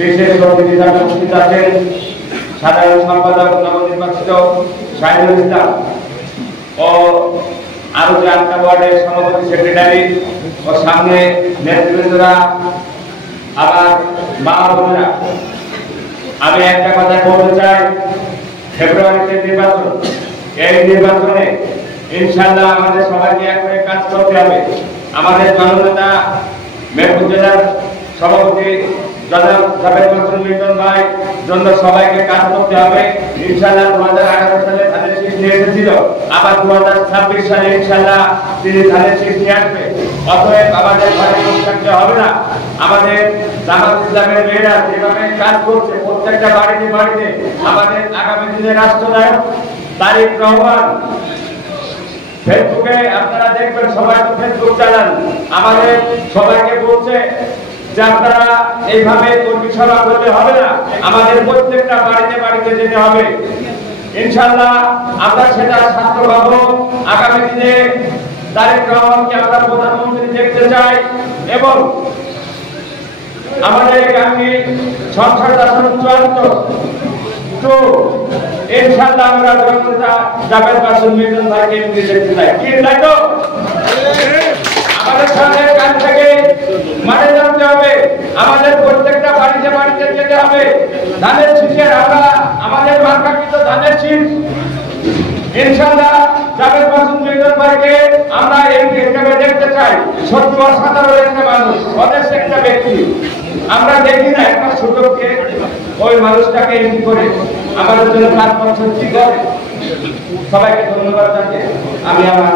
বিশেষ অতিথি হিসেবে উপস্থিত আছেন সাধারণ সম্পাদক নবনির্বাচিত শাহিদুল ইসলাম ও আরো 4টা ওয়ার্ডের সভাপতি সেক্রেটারি ও সামনে নেতৃবৃন্দরা, আবার মা বোনেরা। আমি একটা কথা বলতে চাই, ফেব্রুয়ারিতে নির্বাচন, এই নির্বাচনে ইনশাআল্লাহ আমাদের সবাইকে এক হয়ে কাজ করতে হবে। আমাদের জননেতা মেহেরপুর জেলার সভাপতি জনাব জাভেদ মাসুদ মিল্টন ভাই জন্য সবাইকে কাজ করতে হবে। ইনশাআল্লাহ 2018 সালে ধানের শীষ নিয়ে এসেছিল, আবার 2026 সালে ইনশাআল্লাহ তিনি ধানের শীষ নিয়ে আসবে। অতএব আমাদের ঘরে বসে থাকতে হবে না। আমাদের জামাত ইসলামের মেয়েরা যেভাবে কাজ করছে প্রত্যেকটা বাড়িতে বাড়িতে, আমাদের আগামী দিনের রাষ্ট্রনায়ক তারেক রহমান, ফেসবুকে আপনারা দেখবেন, সবাই তো ফেসবুক চালান, আমাদের সবাইকে বলছে যে আপনারা এইভাবে কর্মী সভা করতে হবে না, আমাদের প্রত্যেকটা বাড়িতে বাড়িতে যেতে হবে। ইনশাআল্লাহ আমরা সেটা সার্থক হব। আগামী দিনে তারেক রহমানকে আমরা প্রধানমন্ত্রী দেখতে চাই এবং আমাদের আগামী সংসদ আসন 74 তো ইনশাআল্লাহ আমরা জননেতা জাভেদ মাসুদ মিল্টন ভাইকে এমপি দেখতে চাই। কি তাই তো? আমাদের সঙ্গে কাজ থেকে মাঠে নামতে হবে, আমাদের প্রত্যেকটা বাড়িতে বাড়িতে যেতে হবে। ধানের শীষের আমরা আমাদের মার্কাকৃত ধানের শীষ ইনশাআল্লাহ জাভেদ মাসুদ মিল্টন ভাইকে আমরা এমপি হিসেবে দেখতে চাই। সত্য অসাধারণ একটা মানুষ, অদেশ একটা ব্যক্তি, আমরা দেখি না একটা সুযোগকে ওই মানুষটাকে এমপি করে আমাদের জন্য কাজ করতে করে। সবাইকে ধন্যবাদ জানিয়ে আমি আমার